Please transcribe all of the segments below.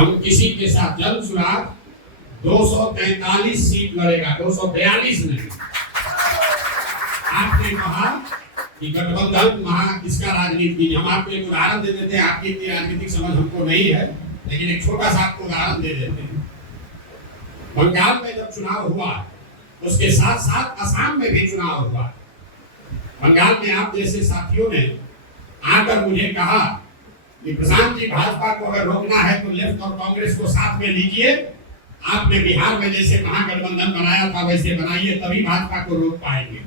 हम किसी के साथ जन चुनाव 243 सीट लड़ेगा, 242 नहीं। आपने कहा कि गठबंधन वहां इसका राजनीति, हम आपको एक उदाहरण दे देते हैं, आपकी इतनी राजनीतिक समझ हमको नहीं है, लेकिन एक छोटा सा आपको उदाहरण दे देते हैं। बंगाल में जब चुनाव हुआ, उसके साथ साथ असम में भी चुनाव हुआ। बंगाल में आप जैसे साथियों ने आकर मुझे कहा कि प्रशांत जी, भाजपा को अगर रोकना है तो लेफ्ट और कांग्रेस को साथ में लीजिए। आपने बिहार में जैसे महागठबंधन बनाया था वैसे बनाइए, तभी भाजपा को रोक पाएंगे।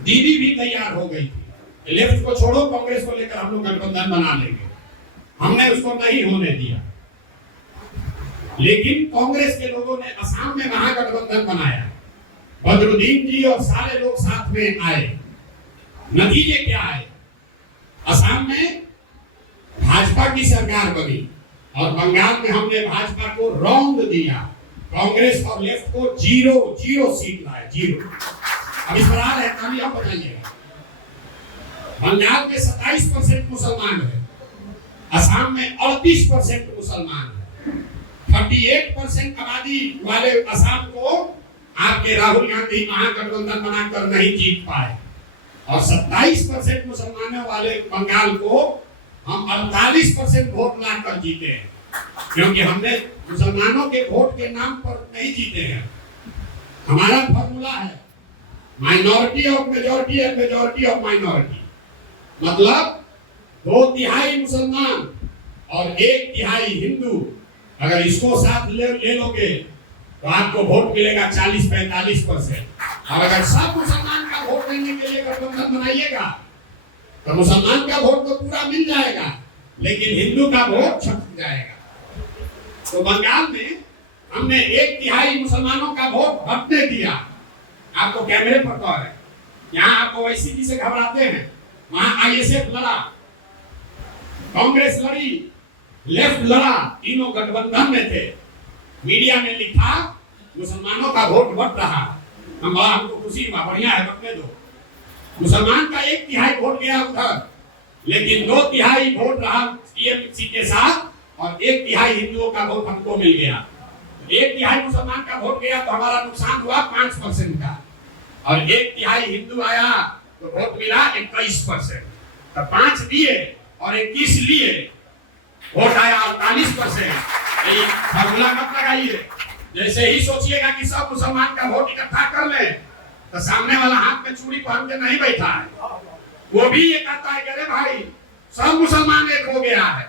दीदी भी तैयार हो गई थी, लेफ्ट को छोड़ो, कांग्रेस को लेकर हम लोग गठबंधन बना लेंगे। हमने उसको नहीं होने दिया, लेकिन कांग्रेस के लोगों ने असम में महागठबंधन बनाया। बदरुद्दीन जी और सारे लोग साथ में आए। नतीजे क्या आए? असम में भाजपा की सरकार बनी और बंगाल में हमने भाजपा को रौंद दिया। कांग्रेस और लेफ्ट को 0 सीट लाए, 0। अब इस पर आ रहे ताली आप बताइएगा। बंगाल में 27% मुसलमान है, असम में 38% मुसलमान है। 38% आबादी वाले असम को आपके राहुल गांधी महागठबंधन बनाकर नहीं जीत पाए, और 27% मुसलमानों वाले बंगाल को हम 48% वोट लाकर जीते हैं, क्योंकि हमने मुसलमानों के वोट के नाम पर नहीं जीते हैं। हमारा फॉर्मूला है minority of majority and majority of minority, मतलब 2/3 मुसलमान और 1/3 हिंदू। अगर इसको साथ ले लोगे तो आपको वोट मिलेगा 40-45%। और अगर सब मुसलमान का वोट लेने के लिए गठबंधन बनाइएगा तो मुसलमान का वोट तो पूरा मिल जाएगा, लेकिन हिंदू का वोट छट जाएगा। तो बंगाल में हमने 1/3 मुसलमानों का वोट हटने दिया। आपको कैमरे पर तो है, यहाँ आप ओवैसी से घबराते हैं, वहां आईएसएफ लड़ा, कांग्रेस लड़ी, लेफ्ट लड़ा, तीनों गठबंधन में थे। मीडिया ने लिखा मुसलमानों का वोट बढ़ रहा। हमको खुशी हुआ, बढ़िया है, बढ़ने दो। मुसलमान का 1/3 वोट गया उधर, लेकिन 2/3 वोट रहा टीएमसी के साथ, और 1/3 हिंदुओं का वोट हमको मिल गया। 1/3 मुसलमान का वोट गया तो हमारा नुकसान हुआ 5% का, और 1/3 हिंदू आया तो वोट मिला 21%। तो 5 लिए और 21 लिए, वोट आया 48%। फॉर्मूला मत लगाइए। जैसे ही सोचिएगा कि सब मुसलमान का वोट इकट्ठा कर ले, तो सामने वाला हाथ में चूड़ी पहन के नहीं बैठा है, वो भी ये कहता है कि अरे भाई सब मुसलमान एक हो गया है,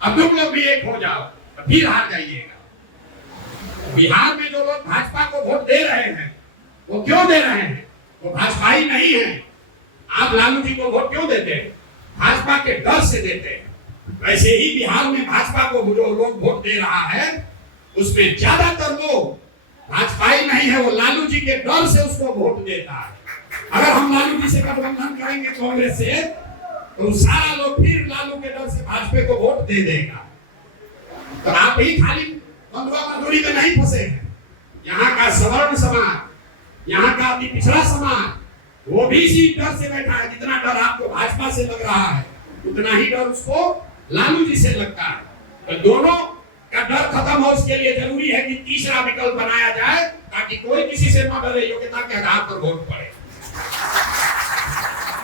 अब तुम लोग भी एक हो जाओ, तो फिर हार जाइएगा। बिहार में जो लोग भाजपा को वोट दे रहे हैं, वो क्यों दे रहे हैं? वो भाजपाई नहीं है। आप लालू जी को वोट क्यों देते हैं? भाजपा के डर से देते हैं। वैसे ही बिहार में भाजपा को जो लोग वोट दे रहा है, उसमें ज्यादातर लोग भाजपाई नहीं है, वो लालू जी के डर से उसको वोट देता है। अगर हम लालू जी से गठबंधन करेंगे कांग्रेस से, तो सारा लोग फिर लालू के डर से भाजपा को वोट दे देगा। तो आप ही खाली बंधुआ मजदूरी में नहीं फंसे हैं। यहाँ का सवर्ण समाज, यहाँ का अति पिछड़ा समाज, वो भी इसी डर से बैठा है। जितना डर आपको भाजपा से लग रहा है, उतना ही डर उसको लालू जी से लगता है। तो दोनों का डर खत्म हो, उसके लिए जरूरी है कि तीसरा विकल्प बनाया जाए, ताकि कोई किसी से न डरे, योग्यता के आधार पर वोट पड़े।